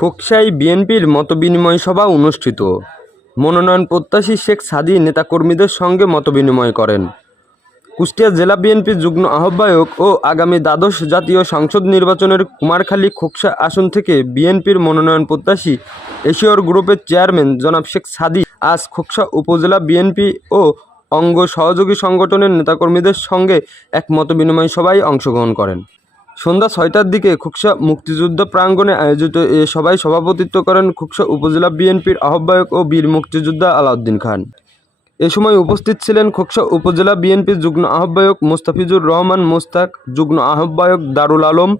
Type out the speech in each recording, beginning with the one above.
খোকসায় বিএনপির মতবিনিময় সভা অনুষ্ঠিত। মনোনয়ন প্রত্যাশী শেখ সাদি নেতাকর্মীদের সঙ্গে মতবিনিময় করেন। কুষ্টিয়া জেলা বিএনপির যুগ্ম আহ্বায়ক ও আগামী দ্বাদশ জাতীয় সংসদ নির্বাচনের কুমারখালী খোকসা আসন থেকে বিএনপির মনোনয়ন প্রত্যাশী এশিয়র গ্রুপের চেয়ারম্যান জনাব শেখ সাদি আজ খোকসা উপজেলা বিএনপি ও অঙ্গ সহযোগী সংগঠনের নেতাকর্মীদের সঙ্গে এক মতবিনিময় সভায় অংশগ্রহণ করেন। সন্ধ্যা ছয়টার দিকে খুকসা মুক্তিযুদ্ধ প্রাঙ্গণে আয়োজিত এ সভায় সভাপতিত্ব করেন খুকসা উপজেলা বিএনপির আহ্বায়ক ও বীর মুক্তিযোদ্ধা আলাউদ্দিন খান। এ সময় উপস্থিত ছিলেন খোকসা উপজেলা বিএনপির যুগ্ম আহ্বায়ক মোস্তাফিজুর রহমান মোস্তাক, যুগ্ম আহ্বায়ক দারুল আলম,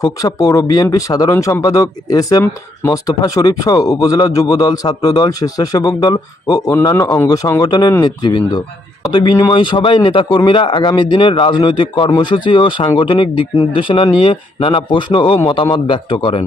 খোকসা পৌর বিএনপির সাধারণ সম্পাদক এস এম মোস্তফা শরীফ সহ উপজেলা যুবদল, ছাত্রদল, স্বেচ্ছাসেবক দল ও অন্যান্য অঙ্গ সংগঠনের নেতৃবৃন্দ। মত বিনিময় সভায় নেতাকর্মীরা আগামী দিনের রাজনৈতিক কর্মসূচি ও সাংগঠনিক দিক নির্দেশনা নিয়ে নানা প্রশ্ন ও মতামত ব্যক্ত করেন।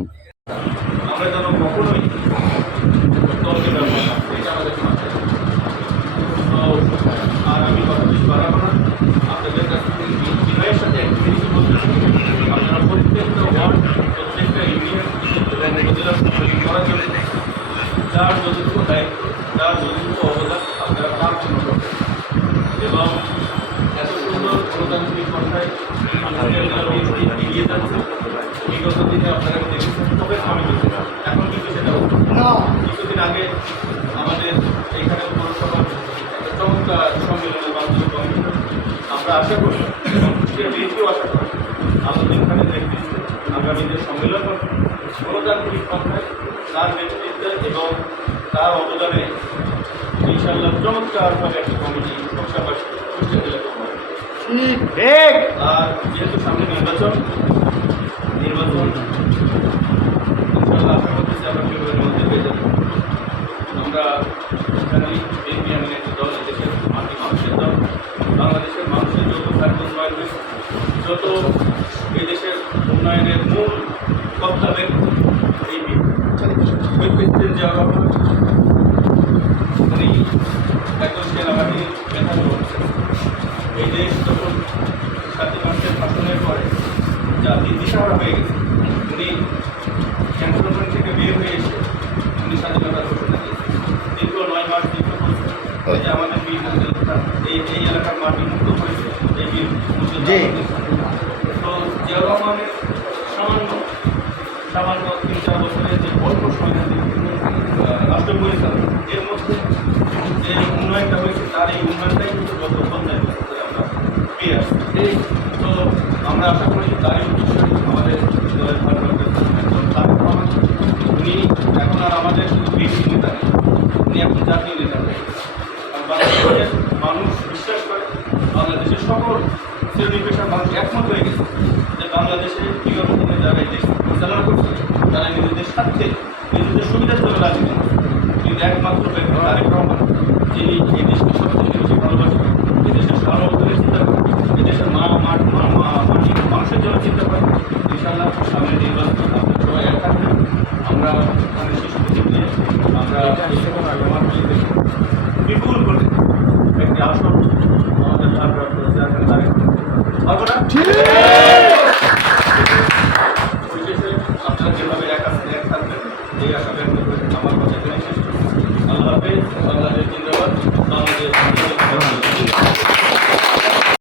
অবদান আপনারা কিছুদিন আগে আমাদের এইখানে পৌরসভার চমৎকার সম্মেলনের মাধ্যমে আমরা আশা করি বিএনপিও আশা করি আমাদের এখানে নেতৃত্বে আগামী যে সম্মেলন গণতান্ত্রিক পন্থায় তার নেতৃত্বে এবং তার অবদানে ইনশাল্লাহ চমৎকারভাবে একটা পাশাপাশি কুষ্টিয়া জেলা কমিটি আর যেহেতু সামনে নির্বাচন ইনশাআল্লাহ আশা করতেছি আমরা ফেব্রুয়ারির মধ্যে পেয়ে যাব আমরা এখানেই বিএনপি আমি একটি দল এদেশের মাটি মানুষের দল বাংলাদেশের মানুষের যত কার্য উন্নয়ন হয়েছে যত এই দেশের উন্নয়নের মূল কর্তা ব্যক্তি এই প্রেসিডেন্ট জিয়া রহমান উনি একজন সেনাবাহিনীর মেধাবী বলছেন এই দেশ যখন সাতটি মানুষের শাসনের পরে জাতি দিশাহারা হয়ে গেছে। উনি ক্যান্টনমেন্ট থেকে বের হয়ে এসে উনি স্বাধীনতার ঘোষণা দিয়েছেন। দীর্ঘ নয় মাস দীর্ঘ যে আমাদের বীর এই এই এলাকার মাটি মুক্ত হয়েছে এই বীর তো জিয়াউর রহমানের সামান্য সামান্য তিন চার বছরের যে অল্প সময় রাষ্ট্র পরিচালনা এর মধ্যে যে উন্নয়নটা হয়েছে তার এই উন্নয়নটাই কিন্তু গত পঞ্চাশ আমরা পেয়ে আসছি। তো আমরা আশা করি তারই উদ্দেশ্যে আমাদের দলের ভারপ্রাপ্ত একজন তারেক রহমান উনি এখন আর আমাদের শুধু বিএনপি নেতা নেই উনি এখন জাতীয় নেতা। বাংলাদেশের মানুষ বিশ্বাস করে, বাংলাদেশের সকল শ্রেণি পেশার মানুষ একমত হয়ে গেছে যে বাংলাদেশে বিগত যারা এই দেশ পরিচালনা করছে, তারা নিজেদের স্বার্থে নিজেদের সুবিধার জন্য রাজনীতি কিন্তু একমাত্র ব্যক্তি তারেক রহমান যিনি এই দেশকে সবচেয়ে বেশি ভালোবাসেন, এই দেশের সার্বভৌমের চিন্তা করেন এই দেশের মা মাঠ মা মানুষের জন্য চিন্তা আমরা বিপুল করে একটি আমাদের ভারপ্রাপ্ত চেয়ারম্যান তারিখ আপনারা যেভাবে এক এক থাকবেন এই আশা আমার কথা এখানে শেষ আল্লাহ